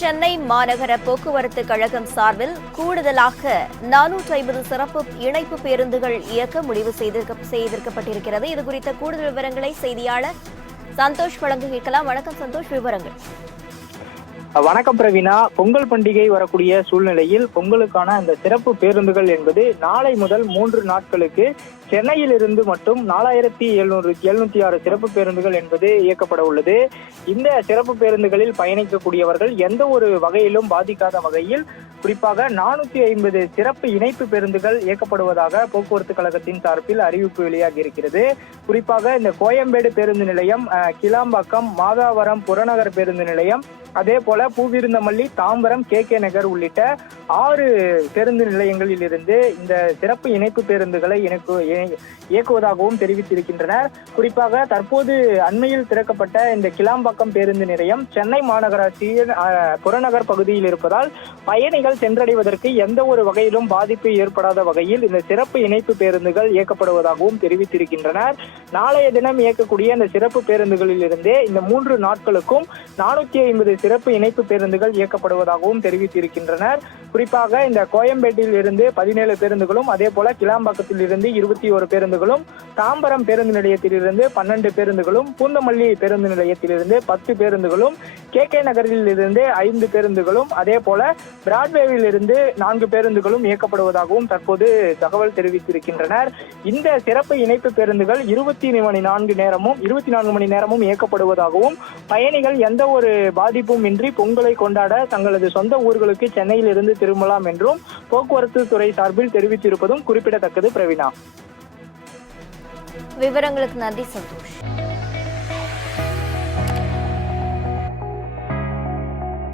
சென்னை மாநகர போக்குவரத்து கழகம் சார்பில் கூடுதலாக 450 சிறப்பு இணைப்பு பேருந்துகள் இயக்க முடிவு செய்திருக்கப்பட்டிருக்கிறது. இது குறித்த கூடுதல் விவரங்களை செய்தியாளர் சந்தோஷ் வழங்க கேட்கலாம். வணக்கம் சந்தோஷ், விவரங்கள். வணக்கம் பிரவீனா. பொங்கல் பண்டிகை வரக்கூடிய சூழ்நிலையில் பொங்கலுக்கான அந்த சிறப்பு பேருந்துகள் என்பது நாளை முதல் 3 நாட்களுக்கு சென்னையில் இருந்து மட்டும் 4706 சிறப்பு பேருந்துகள் என்பது இயக்கப்பட உள்ளது. இந்த சிறப்பு பேருந்துகளில் பயணிக்கக்கூடியவர்கள் எந்த ஒரு வகையிலும் பாதிக்காத வகையில் குறிப்பாக 450 சிறப்பு இணைப்பு பேருந்துகள் இயக்கப்படுவதாக போக்குவரத்து கழகத்தின் சார்பில் அறிவிப்பு வெளியாகி இருக்கிறது. குறிப்பாக இந்த கோயம்பேடு பேருந்து நிலையம், கிளாம்பாக்கம், மாதாவரம் புறநகர் பேருந்து நிலையம், அதே போல பூவிருந்தமல்லி, தாம்பரம், கே நகர் உள்ளிட்ட 6 பேருந்து நிலையங்களில் இருந்து இந்த சிறப்பு இணைப்பு பேருந்துகளை இயக்குவதாகவும் தெரிவித்திருக்கின்றனர். குறிப்பாக தற்போது அண்மையில் திறக்கப்பட்ட இந்த கிளாம்பாக்கம் பேருந்து நிலையம் சென்னை மாநகராட்சியின் புறநகர் பகுதியில் இருப்பதால் பயணிகள் சென்றடைவதற்கு எந்த ஒரு வகையிலும் பாதிப்பு ஏற்படாத வகையில் இந்த சிறப்பு இணைப்பு பேருந்துகள் இயக்கப்படுவதாகவும் தெரிவித்திருக்கின்றனர். நாளைய தினம் இயக்கக்கூடிய இந்த சிறப்பு பேருந்துகளில் இருந்தே இந்த 3 நாட்களுக்கும் 450 சிறப்பு இணைப்பு பேருந்துகள் இயக்கப்படுவதாகவும் தெரிவித்திருக்கின்றனர். குறிப்பாக இந்த கோயம்பேட்டில் இருந்து 17 பேருந்துகளும், அதே போல கிளாம்பாக்கத்தில் இருந்து 21 பேருந்துகளும், தாம்பரம் பேருந்து நிலையத்திலிருந்து 12 பேருந்துகளும், பூந்தமல்லி பேருந்து நிலையத்திலிருந்து 10 பேருந்துகளும், கே நகரில் இருந்து 5 பேருந்துகளும், அதே போல பிராட்வேவில் இருந்து 4 பேருந்துகளும் இயக்கப்படுவதாகவும் தற்போது தகவல் தெரிவித்திருக்கின்றனர். இந்த சிறப்பு இணைப்பு பேருந்துகள் 24 மணி நேரமும் இயக்கப்படுவதாகவும் பயணிகள் எந்த ஒரு பாதிப்பும் இன்றி பொங்கலை கொண்டாட தங்களது சொந்த ஊர்களுக்கு சென்னையில் இருந்து திரும்பலாம் என்றும் போக்குவரத்து துறை சார்பில் தெரிவித்திருப்பதும் குறிப்பிடத்தக்கது. பிரவீனா, விவரங்களுக்கு நன்றி சந்தோஷ்.